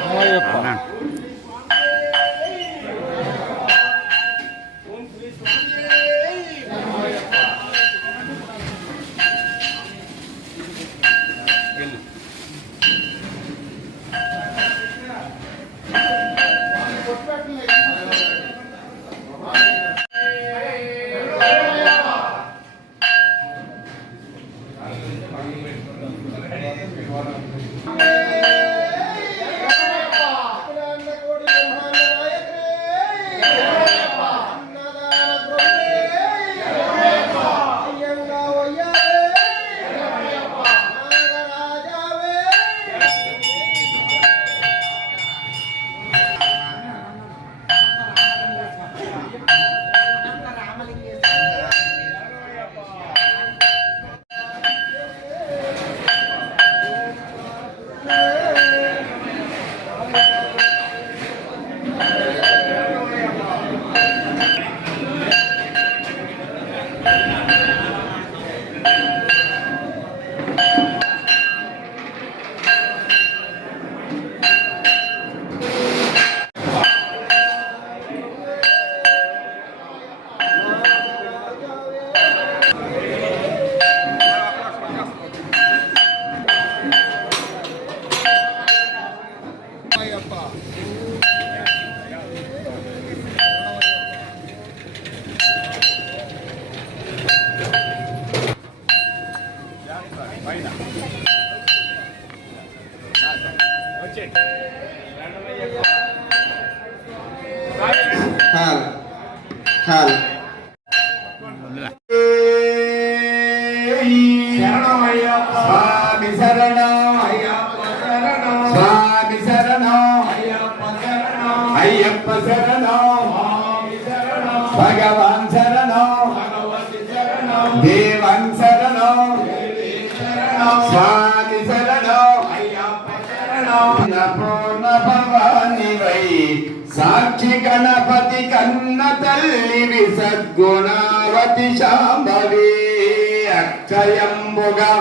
Hall హాల్ స్వామి శరణం స్వామి శరణం అయ్యప్ప శరణం భగవాన్ శరణం దేవన్ శరణం స్వామి శరణం పూర్ణ భవాని వై సాక్షి గణపతి కన్న తల్లి సద్గుణావతి శాంభవి. అక్షయంబుగా.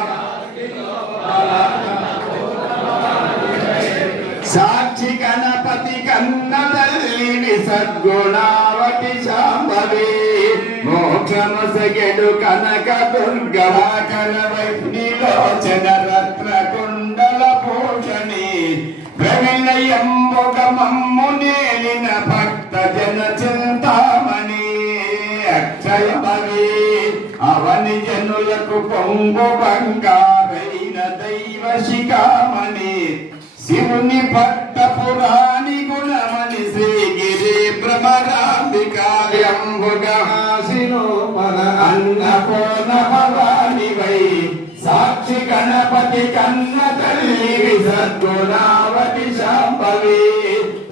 సాక్షి గణపతి కన్న తల్లి సద్గుణావతి శాంభవి. మోక్షమసగెడు కనక దుర్గవ కనవై నిలోచన రత్న కుండల ప్రవినయంబుగ మమ్ము నేలిన భక్త జన చింతామణి అక్షయమవి అవని జనులకు పొంగు బంగారైన దైవ శిఖామణి. శివుని భక్త పురాణి గుణమణి శ్రీగిరి భ్రమరాంబికార్యంబుగాసినో మన అన్నపూర్ణ భవాని వై సాక్షి గణపతి కన్న తల్లి విసద్గుణావతి శాంభవి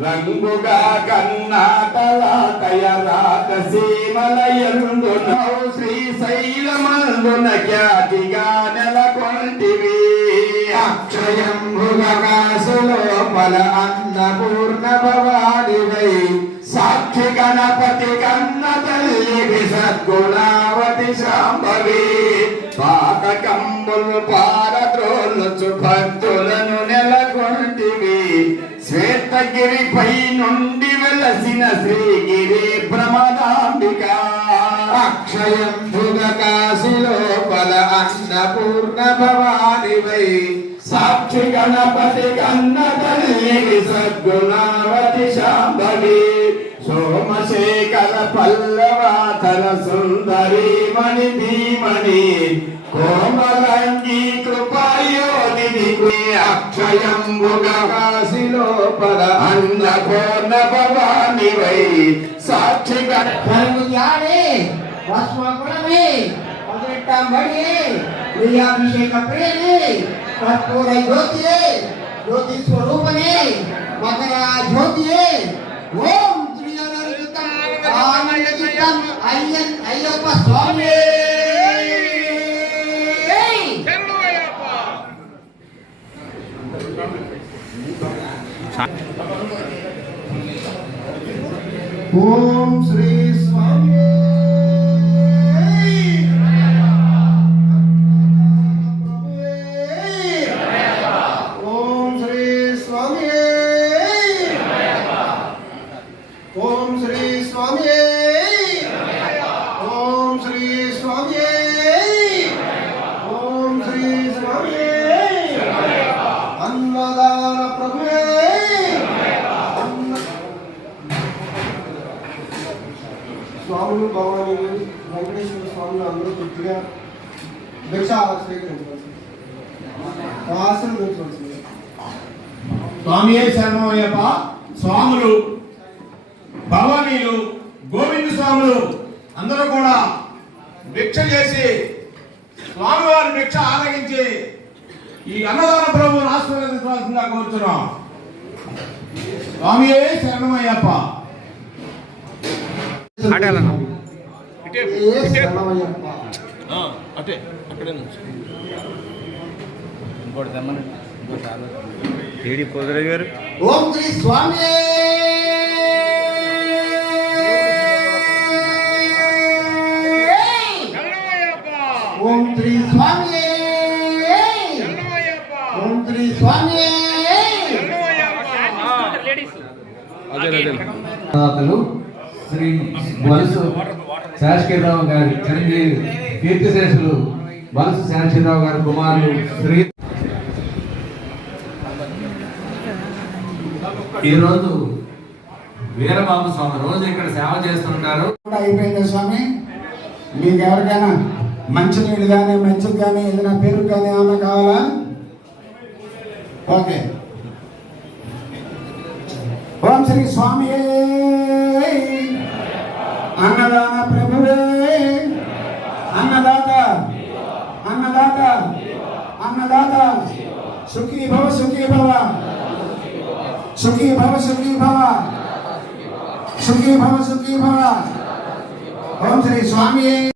రంగుగా కన్నాటలాటయ రాత సీమలయందున శ్రీ శైలమందున ఖ్యాతిగా నెలకొంటివి. అక్షయం మృగకాసులోపల అన్నపూర్ణ భవానివై సాక్షి గణపతి కన్న తల్లి సద్గుణావతి శాంభవి. పాతకంబులు పారద్రోలు భక్తులను శ్వేతగిరిపై నుండి వెలసిన శ్రీగిరి ప్రమదాంబిక. అక్షయం కాశిలోపల అన్నపూర్ణ భవానివై. సాక్షి గణపతి కన్న తల్లి సద్గుణావతి శాంభవి. సోమశేఖర పల్లవాతల సుందరి మణి భీమణి కోమలంగి కృపాయోది అక్షయంబుగా కాశిలోపల అన్నపూర్ణ భవాని వై సాక్షి గణ కలుగుయాడే ప్రియాభిషేక ప్రేమి కర్పూర జ్యోతియే జ్యోతి స్వరూపనే మకర జ్యోతియే ఓ అయ్యప్ప స్వామి! ఓం శ్రీ స్వామి స్వాములు భవానీలు వెంకటేశ్వర స్వాములు అందరూ తృప్తిగా భిక్ష స్వీకరించవలసింది ఆశీర్వదించవలసింది స్వామియే శరణమయ్యప్ప స్వాములు భవానీలు గోవింద స్వాములు అందరూ కూడా భిక్ష చేసి స్వామివారి భిక్ష ఆరగించి ఈ అన్నదాన ప్రభువును ఆశీర్వదించవలసిందిగా కోరుతున్నాం స్వామియే శరణమయ్యప్ప. ఏ శరణమయ్యప్ప. అటే అక్కడే నుంచి ఇంకోటి తెమ్మని ఇంకోటి ఏడి పోదరాజు గారు ఓం శ్రీ స్వామి ఓం శ్రీ స్వామి ఓం శ్రీ స్వామి అదే అదే అతను శ్రీ వలసు శాసకరావు గారి చిరంజీవి కీర్తిశేషులు వలసు శాసకరావు గారి కుమారులు శ్రీ ఈరోజు వీరబాబు స్వామి రోజు ఇక్కడ సేవ చేస్తుంటారు. అయిపోయింది స్వామి. మీకు ఎవరికైనా మంచి నీళ్ళు కానీ మంచిది కానీ ఏదైనా పేరు కానీ ఏమైనా కావాలా? ఓకే. ఓం శ్రీ స్వామి అన్నదాన ప్రభువే. అన్నదాత. అన్నదాత. అన్నదాత. సుఖీ భవ సుఖీ భవ. సుఖీ భవ సుఖీ భవ. సుఖీ భవ సుఖీ భవ. ఓం శ్రీ స్వామి